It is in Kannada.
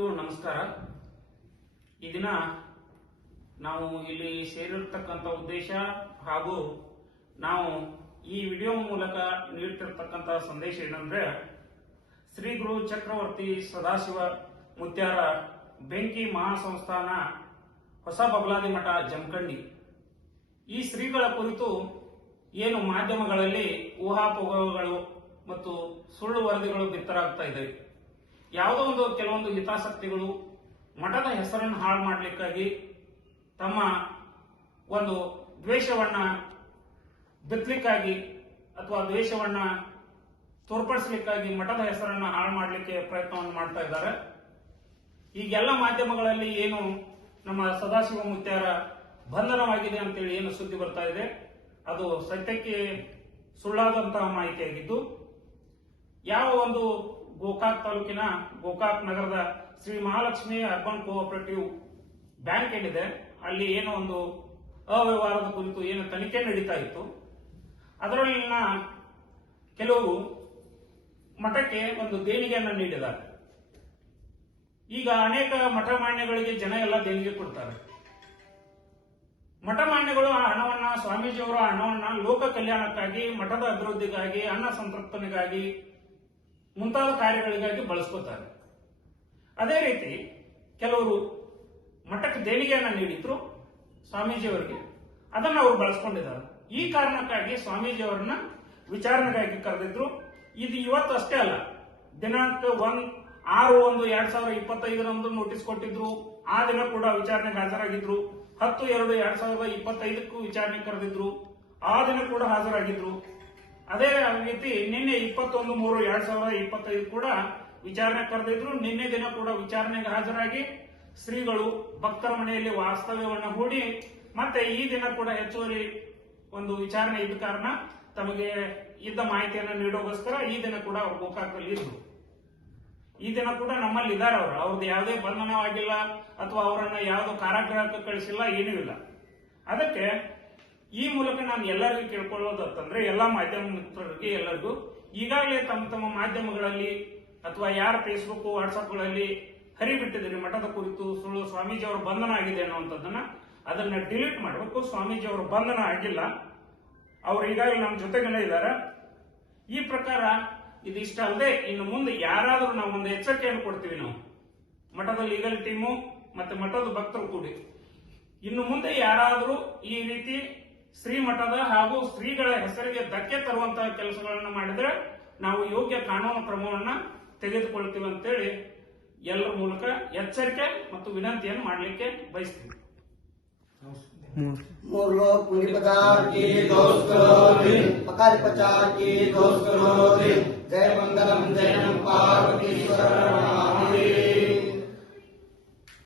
ಎಲ್ರಿಗೂ ನಮಸ್ಕಾರ ಈ ದಿನ ನಾವು ಇಲ್ಲಿ ಸೇರಿರ್ತಕ್ಕಂಥ ಉದ್ದೇಶ ಹಾಗೂ ನಾವು ಈ ವಿಡಿಯೋ ಮೂಲಕ ನೀಡ್ತಿರ್ತಕ್ಕಂಥ ಸಂದೇಶ ಏನಂದ್ರೆ ಶ್ರೀ ಗುರು ಚಕ್ರವರ್ತಿ ಸದಾಶಿವ ಮುತ್ಯಾರ ಬೆಂಕಿ ಮಹಾಸಂಸ್ಥಾನ ಹೊಸ ಬಬಲಾದಿ ಮಠ ಜಮಖಂಡಿ ಈ ಶ್ರೀಗಳ ಕುರಿತು ಏನು ಮಾಧ್ಯಮಗಳಲ್ಲಿ ಊಹಾಪೋಹಗಳು ಮತ್ತು ಸುಳ್ಳು ವರದಿಗಳು ಬಿತ್ತರಾಗ್ತಾ ಇದ್ದಾವೆ ಯಾವುದೋ ಒಂದು ಕೆಲವೊಂದು ಹಿತಾಸಕ್ತಿಗಳು ಮಠದ ಹೆಸರನ್ನು ಹಾಳು ಮಾಡಲಿಕ್ಕಾಗಿ ತಮ್ಮ ಒಂದು ದ್ವೇಷವನ್ನ ಬಿತ್ತಲಿಕ್ಕಾಗಿ ಅಥವಾ ದ್ವೇಷವನ್ನ ತೋರ್ಪಡಿಸಲಿಕ್ಕಾಗಿ ಮಠದ ಹೆಸರನ್ನ ಹಾಳು ಮಾಡಲಿಕ್ಕೆ ಪ್ರಯತ್ನವನ್ನು ಮಾಡ್ತಾ ಇದ್ದಾರೆ ಈಗೆಲ್ಲ ಮಾಧ್ಯಮಗಳಲ್ಲಿ ಏನು ನಮ್ಮ ಸದಾಶಿವ ಮುತ್ಯಾರ ಬಂಧನವಾಗಿದೆ ಅಂತೇಳಿ ಏನು ಸುದ್ದಿ ಬರ್ತಾ ಇದೆ ಅದು ಸತ್ಯಕ್ಕೆ ಸುಳ್ಳಾದಂತಹ ಮಾಹಿತಿಯಾಗಿದ್ದು ಯಾವ ಒಂದು ಗೋಕಾಕ್ ತಾಲೂಕಿನ ಗೋಕಾಕ್ ನಗರದ Shri Mahalakshmi urban cooperative bank ಏನಿದೆ ಅಲ್ಲಿ ಏನೋ ಒಂದು ಅವ್ಯವಹಾರದ ಕುರಿತು ಏನು ತನಿಖೆ ನಡೀತಾ ಇತ್ತು ಅದರಲ್ಲಿನ ಕೆಲವರು ಮಠಕ್ಕೆ ಒಂದು ದೇಣಿಗೆಯನ್ನು ನೀಡಿದ್ದಾರೆ ಈಗ ಅನೇಕ ಮಠ ಮಾನ್ಯಗಳಿಗೆ ಜನ ಎಲ್ಲ ದೇಣಿಗೆ ಕೊಡ್ತಾರೆ ಮಠ ಮಾನ್ಯಗಳು ಆ ಹಣವನ್ನ ಸ್ವಾಮೀಜಿಯವರ ಹಣವನ್ನ ಲೋಕ ಕಲ್ಯಾಣಕ್ಕಾಗಿ ಮಠದ ಅಭಿವೃದ್ಧಿಗಾಗಿ ಅನ್ನ ಸಂತೃಪ್ತನಿಗಾಗಿ ಮುಂತಾದ ಕಾರ್ಯಗಳಿಗಾಗಿ ಬಳಸ್ಕೋತಾರೆ ಅದೇ ರೀತಿ ಕೆಲವರು ಮಠಕ್ಕೆ ದೇಣಿಗೆಯನ್ನು ನೀಡಿದ್ರು ಸ್ವಾಮೀಜಿಯವರಿಗೆ ಅದನ್ನು ಅವರು ಬಳಸ್ಕೊಂಡಿದ್ದಾರೆ ಈ ಕಾರಣಕ್ಕಾಗಿ ಸ್ವಾಮೀಜಿಯವರನ್ನ ವಿಚಾರಣೆಗಾಗಿ ಕರೆದಿದ್ರು ಇದು ಇವತ್ತು ಅಷ್ಟೇ ಅಲ್ಲ ದಿನಾಂಕ ಒನ್ ಆರು ಒಂದು ಎರಡ್ ಸಾವಿರದ ಇಪ್ಪತ್ತೈದರಂದು ನೋಟಿಸ್ ಕೊಟ್ಟಿದ್ರು ಆ ದಿನ ಕೂಡ ವಿಚಾರಣೆಗೆ ಹಾಜರಾಗಿದ್ರು ಹತ್ತು ಎರಡು ಎರಡ್ ಸಾವಿರದ ಇಪ್ಪತ್ತೈದಕ್ಕೂ ವಿಚಾರಣೆ ಕರೆದಿದ್ರು ಆ ದಿನ ಕೂಡ ಹಾಜರಾಗಿದ್ರು ಅದೇ ರೀತಿ ನಿನ್ನೆ ಇಪ್ಪತ್ತೊಂದು ಮೂರು ಎರಡ್ ಸಾವಿರದ ಇಪ್ಪತ್ತೈದು ಕೂಡ ವಿಚಾರಣೆ ಕರೆದಿದ್ರು ನಿನ್ನೆ ದಿನ ಕೂಡ ವಿಚಾರಣೆಗೆ ಹಾಜರಾಗಿ ಶ್ರೀಗಳು ಭಕ್ತರ ಮನೆಯಲ್ಲಿ ವಾಸ್ತವ್ಯವನ್ನು ಹೂಡಿ ಮತ್ತೆ ಈ ದಿನ ಕೂಡ ಹೆಚ್ಚುವರಿ ಒಂದು ವಿಚಾರಣೆ ಇದ್ದ ಕಾರಣ ತಮಗೆ ಇದ್ದ ಮಾಹಿತಿಯನ್ನು ನೀಡೋಗೋಸ್ಕರ ಈ ದಿನ ಕೂಡ ಅವರು ಗೋಕಾಕದಲ್ಲಿ ಇದ್ರು ಈ ದಿನ ಕೂಡ ನಮ್ಮಲ್ಲಿ ಇದ್ದಾರೆ ಅವರು ಅವ್ರದ್ದು ಯಾವುದೇ ಬಂಧನವಾಗಿಲ್ಲ ಅಥವಾ ಅವರನ್ನ ಯಾವುದು ಕಾರಾಗೃಹಕ್ಕೆ ಕಳಿಸಿಲ್ಲ ಏನೂ ಇಲ್ಲ ಅದಕ್ಕೆ ಈ ಮೂಲಕ ನಾನು ಎಲ್ಲರಿಗೂ ಕೇಳ್ಕೊಳ್ಳೋದು ಅಂತಂದ್ರೆ ಎಲ್ಲಾ ಮಾಧ್ಯಮ ಮಿತ್ರರಿಗೆ ಎಲ್ಲರಿಗೂ ಈಗಾಗಲೇ ತಮ್ಮ ತಮ್ಮ ಮಾಧ್ಯಮಗಳಲ್ಲಿ ಅಥವಾ ಯಾರ ಫೇಸ್ಬುಕ್ ವಾಟ್ಸಪ್ಗಳಲ್ಲಿ ಹರಿಬಿಟ್ಟಿದ್ರಿ ಮಠದ ಕುರಿತು ಸುಳ್ಳು ಸ್ವಾಮೀಜಿ ಅವರ ಬಂಧನ ಆಗಿದೆ ಅನ್ನುವಂಥದ್ದನ್ನ ಅದನ್ನ ಡಿಲೀಟ್ ಮಾಡಬೇಕು ಸ್ವಾಮೀಜಿ ಅವರ ಬಂಧನ ಆಗಿಲ್ಲ ಅವರು ಈಗಾಗಲೇ ನಮ್ಮ ಜೊತೆಗೇನೆ ಇದ್ದಾರೆ ಈ ಪ್ರಕಾರ ಇದಿಷ್ಟ ಅಲ್ಲದೆ ಇನ್ನು ಮುಂದೆ ಯಾರಾದರೂ ನಾವು ಒಂದು ಎಚ್ಚರಿಕೆಯನ್ನು ಕೊಡ್ತೀವಿ ನಾವು ಮಠದ ಲೀಗಲ್ ಟೀಮು ಮತ್ತೆ ಮಠದ ಭಕ್ತರು ಕೂಡಿ ಇನ್ನು ಮುಂದೆ ಯಾರಾದರೂ ಈ ರೀತಿ ಶ್ರೀಮಠದ ಹಾಗೂ ಶ್ರೀಗಳ ಹೆಸರಿಗೆ ಧಕ್ಕೆ ತರುವಂತಹ ಕೆಲಸಗಳನ್ನು ಮಾಡಿದ್ರೆ ನಾವು ಯೋಗ್ಯ ಕಾನೂನು ಕ್ರಮವನ್ನ ತೆಗೆದುಕೊಳ್ತೀವಿ ಅಂತೇಳಿ ಎಲ್ಲರ ಮೂಲಕ ಎಚ್ಚರಿಕೆ ಮತ್ತು ವಿನಂತಿಯನ್ನು ಮಾಡಲಿಕ್ಕೆ ಬಯಸ್ತೀವಿ मोर लोग पूरी पचार की दोष करो रे पकार पचार की दोष करो